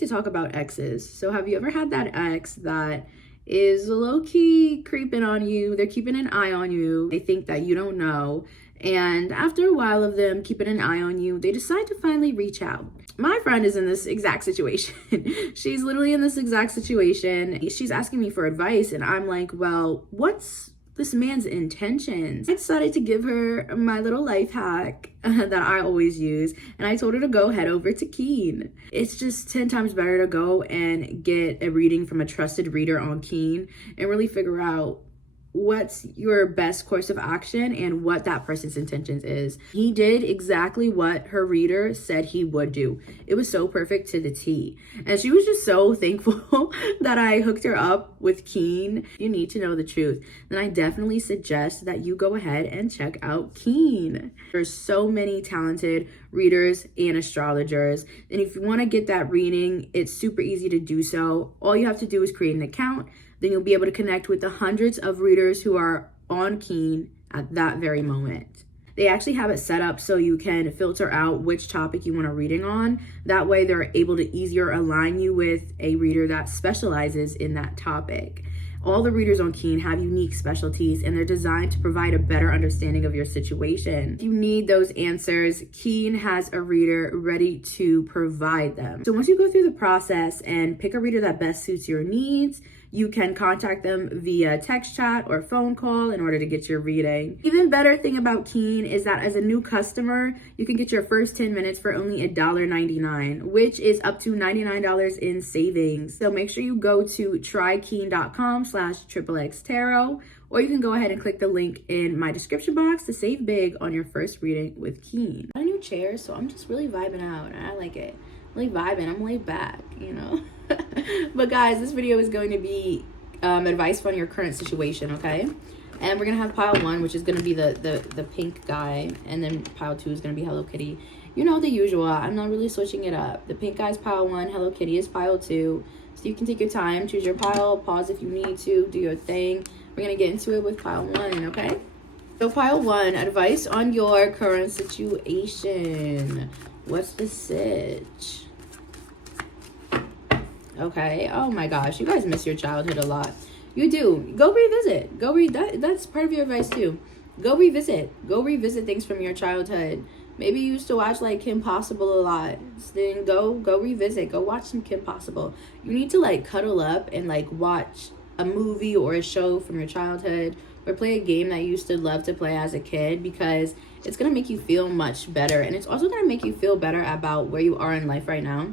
to talk about exes. So have you ever had that ex that is low-key creeping on you? They're keeping an eye on you. They think that you don't know. And after a while of them keeping an eye on you, they decide to finally reach out. My friend is in this exact situation. She's literally in this exact situation. She's asking me for advice, and I'm like, well, what's this man's intentions? I decided to give her my little life hack that I always use, and I told her to go head over to Keen. It's just 10 times better to go and get a reading from a trusted reader on Keen and really figure out what's your best course of action and what that person's intentions is. He did exactly what her reader said he would do. It was so perfect to the T. And she was just so thankful that I hooked her up with Keen. You need to know the truth. Then I definitely suggest that you go ahead and check out Keen. There's so many talented readers and astrologers. And if you want to get that reading, it's super easy to do so. All you have to do is create an account. Then you'll be able to connect with the hundreds of readers who are on Keen at that very moment. They actually have it set up so you can filter out which topic you want a reading on. That way they're able to easier align you with a reader that specializes in that topic. All the readers on Keen have unique specialties, and they're designed to provide a better understanding of your situation. If you need those answers, Keen has a reader ready to provide them. So once you go through the process and pick a reader that best suits your needs, you can contact them via text chat or phone call in order to get your reading. Even better thing about Keen is that as a new customer, you can get your first 10 minutes for only $1.99, which is up to $99 in savings. So make sure you go to trykeen.com/XXX or you can go ahead and click the link in my description box to save big on your first reading with Keen. I got a new chair, so I'm just really vibing out, and I like it. Really vibing. I'm laid back, you know. But guys, this video is going to be advice on your current situation, okay? And we're gonna have pile 1, which is gonna be the pink guy, and then pile 2 is gonna be Hello Kitty. You know the usual. I'm not really switching it up. The pink guy is pile 1, Hello Kitty is pile 2. So you can take your time, choose your pile, pause if you need to, do your thing. We're gonna get into it with pile 1, okay? So pile 1, advice on your current situation. What's the sitch? Okay. Oh my gosh, you guys miss your childhood a lot. You do. Go revisit. That's part of your advice too. Go revisit. Go revisit things from your childhood. Maybe you used to watch like Kim Possible a lot. So then go revisit. Go watch some Kim Possible. You need to like cuddle up and like watch a movie or a show from your childhood, or play a game that you used to love to play as a kid, because it's going to make you feel much better. And it's also going to make you feel better about where you are in life right now.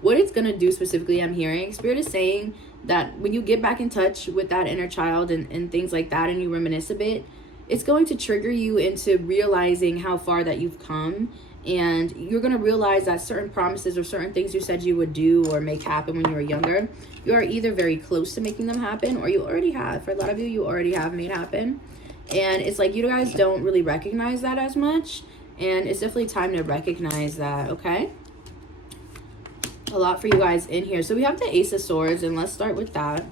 What it's going to do specifically, I'm hearing, Spirit is saying that when you get back in touch with that inner child and things like that, and you reminisce a bit, it's going to trigger you into realizing how far that you've come. And you're going to realize that certain promises or certain things you said you would do or make happen when you were younger, you are either very close to making them happen, or you already have. For a lot of you, you already have made happen. And it's like you guys don't really recognize that as much. And it's definitely time to recognize that, okay? A lot for you guys in here. So we have the Ace of Swords, and let's start with that.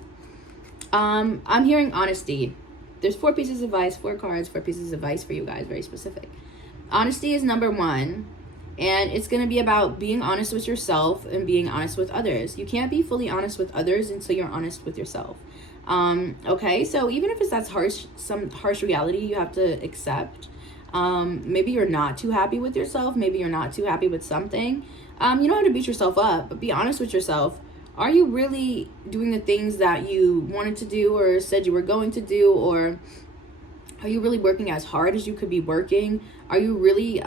I'm hearing honesty. There's 4 pieces of advice, 4 cards, 4 pieces of advice for you guys, very specific. Honesty is number 1, and it's going to be about being honest with yourself and being honest with others. You can't be fully honest with others until you're honest with yourself. Okay, so even if that's some harsh reality you have to accept. Maybe you're not too happy with yourself. Maybe you're not too happy with something. You don't have to beat yourself up, but be honest with yourself. Are you really doing the things that you wanted to do or said you were going to do? Or are you really working as hard as you could be working? Are you really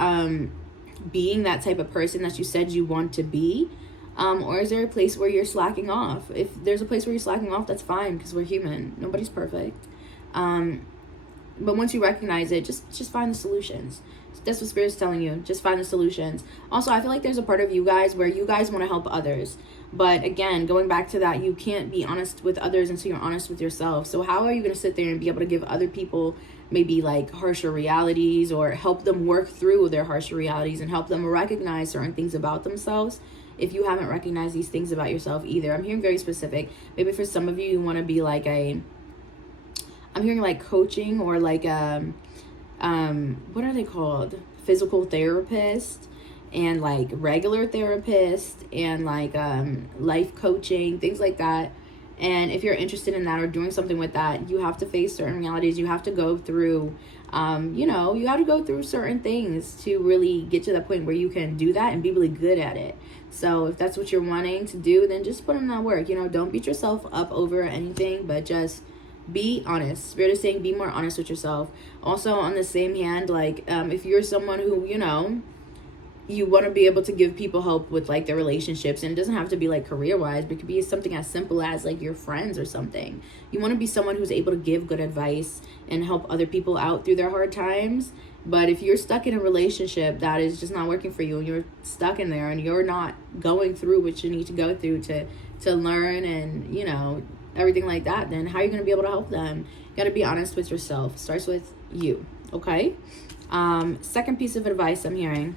being that type of person that you said you want to be? Or is there a place where you're slacking off? If there's a place where you're slacking off, that's fine, because we're human. Nobody's perfect. But once you recognize it, just find the solutions. That's what Spirit's telling you. Just find the solutions. Also, I feel like there's a part of you guys where you guys want to help others. But again, going back to that, you can't be honest with others until you're honest with yourself. So how are you going to sit there and be able to give other people maybe like harsher realities, or help them work through their harsher realities and help them recognize certain things about themselves if you haven't recognized these things about yourself either? I'm hearing very specific. Maybe for some of you, you want to be like I'm hearing like coaching, or like what are they called? Physical therapist. and like regular therapist and like life coaching, things like that. And if you're interested in that or doing something with that, you have to face certain realities. You have to go through you have to go through certain things to really get to that point where you can do that and be really good at it. So if that's what you're wanting to do, then just put in that work. Don't beat yourself up over anything, but just be honest. Spirit is saying be more honest with yourself. Also, on the same hand, like if you're someone who you want to be able to give people help with like their relationships, and it doesn't have to be like career wise, but it could be something as simple as like your friends or something. You want to be someone who's able to give good advice and help other people out through their hard times. But if you're stuck in a relationship that is just not working for you, and you're stuck in there and you're not going through what you need to go through to learn and everything like that, then how are you going to be able to help them? You got to be honest with yourself. It starts with you. Okay. Second piece of advice I'm hearing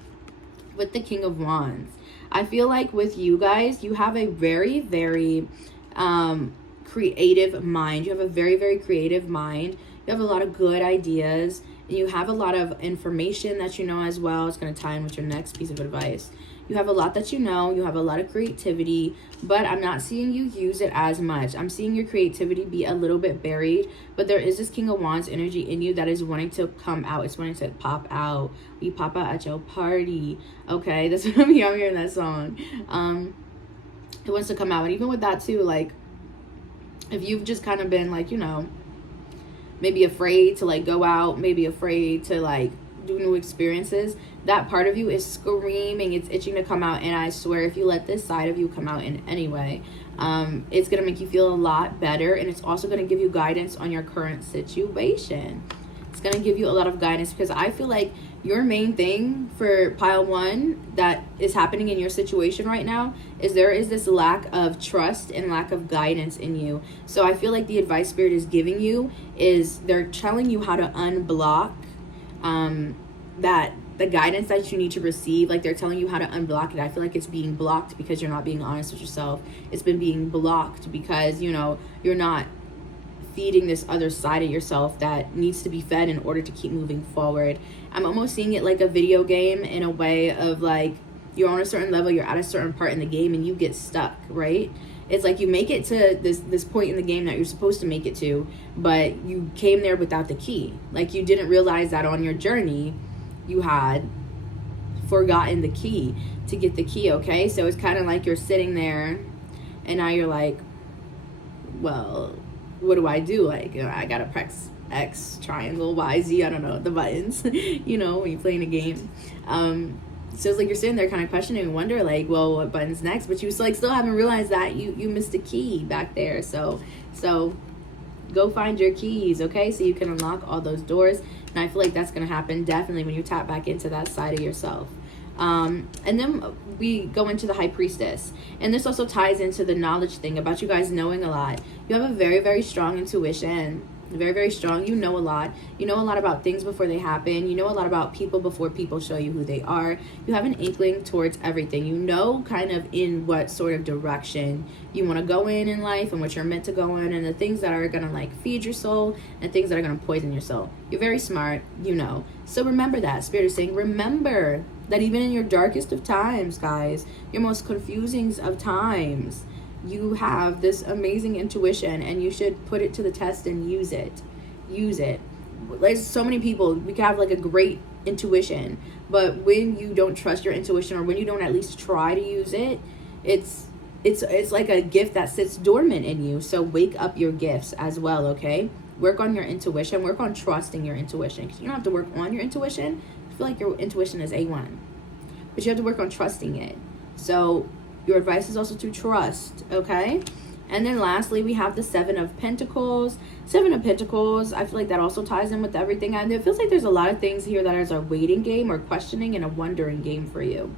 with the King of Wands. I feel like with you guys, you have a very, very creative mind. You have a very, very creative mind. You have a lot of good ideas. And you have a lot of information that you know as well. It's going to tie in with your next piece of advice. You have a lot that you know. You have a lot of creativity, but I'm not seeing you use it as much. I'm seeing your creativity be a little bit buried, but there is this King of Wands energy in you that is wanting to come out. It's wanting to pop out. We pop out at your party. Okay, that's what I'm hearing that song. It wants to come out. And even with that too, like if you've just kind of been like, maybe afraid to like go out, maybe afraid to like do new experiences, that part of you is screaming, it's itching to come out. And I swear, if you let this side of you come out in any way, it's gonna make you feel a lot better. And it's also gonna give you guidance on your current situation. It's gonna give you a lot of guidance, because I feel like your main thing for pile one that is happening in your situation right now is there is this lack of trust and lack of guidance in you. So I feel like the advice Spirit is giving you is they're telling you how to unblock that the guidance that you need to receive. Like they're telling you how to unblock it. I feel like it's being blocked because you're not being honest with yourself. It's been being blocked because you're not feeding this other side of yourself that needs to be fed in order to keep moving forward. I'm almost seeing it like a video game in a way of like you're on a certain level, you're at a certain part in the game and you get stuck, right? It's like you make it to this point in the game that you're supposed to make it to, but you came there without the key. Like you didn't realize that on your journey you had forgotten the key to get the key, okay? So it's kind of like you're sitting there and now you're like, well, what do I do? Like, I gotta press X, triangle, Y, Z, I don't know, the buttons, when you're playing a game. So it's like you're sitting there kind of questioning and wonder like, well, what button's next? But you still haven't realized that you missed a key back there. So go find your keys, okay? So you can unlock all those doors. And I feel like that's going to happen definitely when you tap back into that side of yourself. And then we go into the High Priestess. And this also ties into the knowledge thing about you guys knowing a lot. You have a very, very strong intuition. Very, very strong. You know a lot. You know a lot about things before they happen. You know a lot about people before people show you who they are. You have an inkling towards everything. You know kind of in what sort of direction you want to go in life and what you're meant to go in, and the things that are going to like feed your soul and things that are going to poison your soul. You're very smart, So remember that. Spirit is saying, remember that even in your darkest of times, guys, your most confusing of times, you have this amazing intuition, and you should put it to the test and use it. There's so many people, we can have like a great intuition, but when you don't trust your intuition, or when you don't at least try to use it, it's like a gift that sits dormant in you. So wake up your gifts as well, okay? Work on your intuition. Work on trusting your intuition, because you don't have to work on your intuition. I feel like your intuition is A1, but you have to work on trusting it. So your advice is also to trust, okay? And then lastly, we have the Seven of Pentacles. Seven of Pentacles, I feel like that also ties in with everything. And it feels like there's a lot of things here that is a waiting game or questioning and a wondering game for you.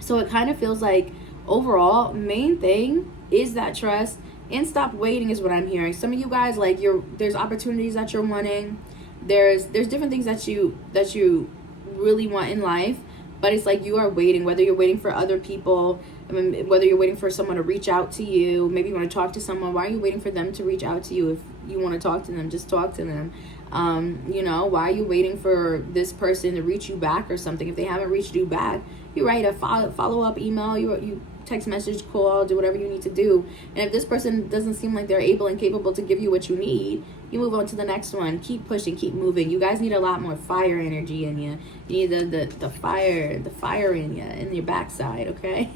So it kind of feels like overall, main thing is that trust and stop waiting is what I'm hearing. Some of you guys, like there's opportunities that you're wanting. There's different things that you really want in life. But it's like you are waiting, whether you're waiting for other people, whether you're waiting for someone to reach out to you. Maybe you want to talk to someone. Why are you waiting for them to reach out to you? If you want to talk to them, just talk to them. You know, why are you waiting for this person to reach you back or something? If they haven't reached you back, you write a follow-up email, you text message, call, do whatever you need to do. And if this person doesn't seem like they're able and capable to give you what you need, you move on to the next one. Keep pushing, keep moving. You guys need a lot more fire energy in you. You need the fire in your backside, okay?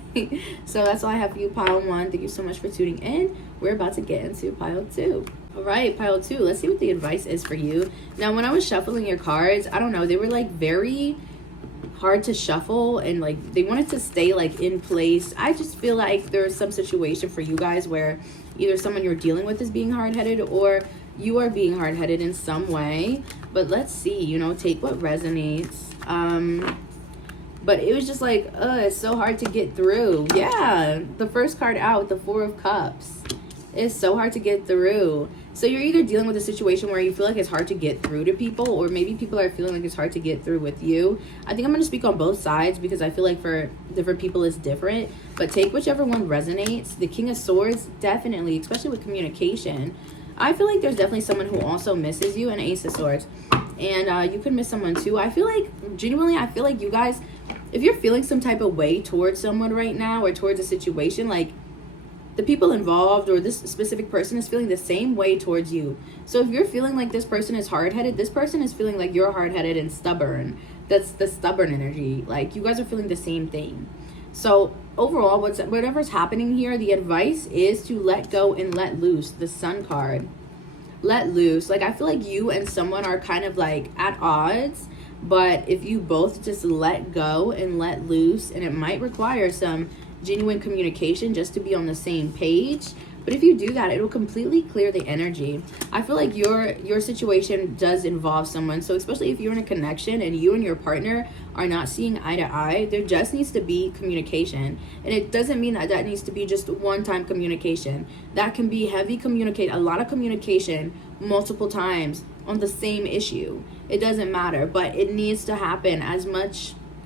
So that's all I have for you, pile 1. Thank you so much for tuning in. We're about to get into pile 2. All right, pile 2. Let's see what the advice is for you. Now, when I was shuffling your cards, I don't know, they were like very hard to shuffle, and like they wanted to stay like in place. I just feel like there's some situation for you guys where either someone you're dealing with is being hard-headed, or you are being hard-headed in some way. But let's see, you know, take what resonates. But it was just like, it's so hard to get through. Yeah, the first card out, the 4 of Cups. It's so hard to get through. So you're either dealing with a situation where you feel like it's hard to get through to people, or maybe people are feeling like it's hard to get through with you. I think I'm going to speak on both sides because I feel like for different people it's different. But take whichever one resonates. The King of Swords, definitely, especially with communication. I feel like there's definitely someone who also misses you, and Ace of Swords. And you could miss someone too. I feel like, genuinely, I feel like you guys, if you're feeling some type of way towards someone right now or towards a situation, like, the people involved or this specific person is feeling the same way towards you. So if you're feeling like this person is hard-headed, this person is feeling like you're hard-headed and stubborn. That's the stubborn energy. Like, you guys are feeling the same thing. So overall, whatever's happening here, the advice is to let go and let loose. The Sun card. Let loose. Like, I feel like you and someone are kind of like at odds, but if you both just let go and let loose, and it might require some genuine communication just to be on the same page, but if you do that, it'll completely clear the energy. I feel like your situation does involve someone, so especially if you're in a connection and you and your partner are not seeing eye to eye, there just needs to be communication. And it doesn't mean that that needs to be just one-time communication. That can be a lot of communication multiple times on the same issue. It doesn't matter, but it needs to happen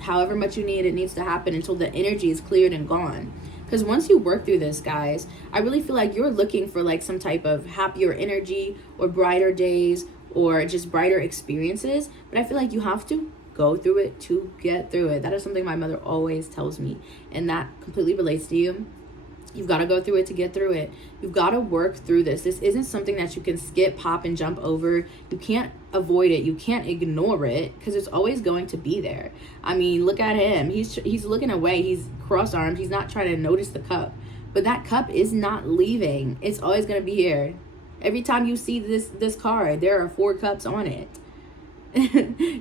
however much you need. It needs to happen until the energy is cleared and gone. Because once you work through this, guys, I really feel like you're looking for like some type of happier energy or brighter days or just brighter experiences. But I feel like you have to go through it to get through it. That is something my mother always tells me, and that completely relates to you. You've got to go through it to get through it. You've got to work through this. This isn't something that you can skip, pop, and jump over. You can't avoid it. You can't ignore it because it's always going to be there. I mean, look at him. He's looking away. He's cross-armed. He's not trying to notice the cup. But that cup is not leaving. It's always going to be here. Every time you see this card, there are 4 cups on it.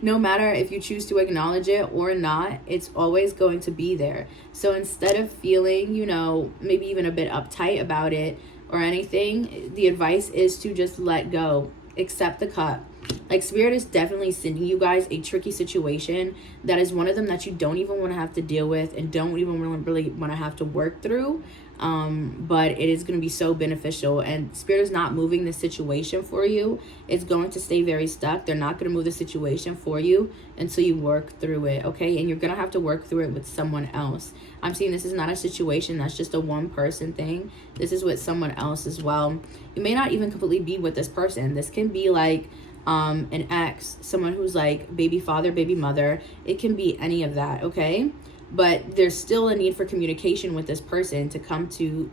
No matter if you choose to acknowledge it or not, it's always going to be there. So instead of feeling, you know, maybe even a bit uptight about it or anything, the advice is to just let go. Accept the cup. Like, Spirit is definitely sending you guys a tricky situation that is one of them that you don't even want to have to deal with and don't even really want to have to work through. But it is going to be so beneficial, and Spirit is not moving the situation for you. It's going to stay very stuck. They're not going to move the situation for you until you work through it, okay? And you're going to have to work through it with someone else. I'm seeing this is not a situation that's just a one-person thing. This is with someone else as well. You may not even completely be with this person. This can be like an ex, someone who's like baby father, baby mother. It can be any of that, okay? But there's still a need for communication with this person to come to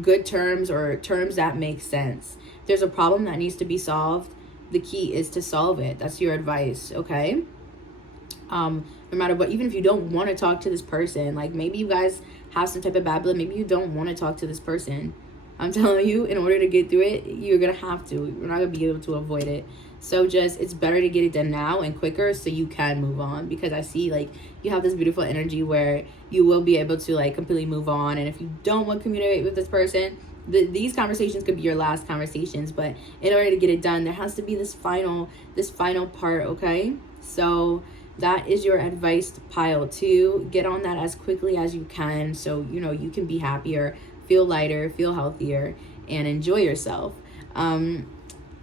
good terms or terms that make sense. If there's a problem that needs to be solved, the key is to solve it. That's your advice, okay? No matter what, even if you don't want to talk to this person, like maybe you guys have some type of bad blood, maybe you don't want to talk to this person. I'm telling you, in order to get through it, you're going to have to. You're not going to be able to avoid it. So it's better to get it done now and quicker so you can move on, because I see like you have this beautiful energy where you will be able to like completely move on. And if you don't want to communicate with this person, these conversations could be your last conversations, but in order to get it done, there has to be this final part, okay? So that is your advice to pile 2. Get on that as quickly as you can so you know you can be happier, feel lighter, feel healthier, and enjoy yourself.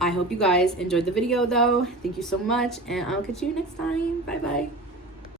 I hope you guys enjoyed the video though. Thank you so much, and I'll catch you next time. Bye bye.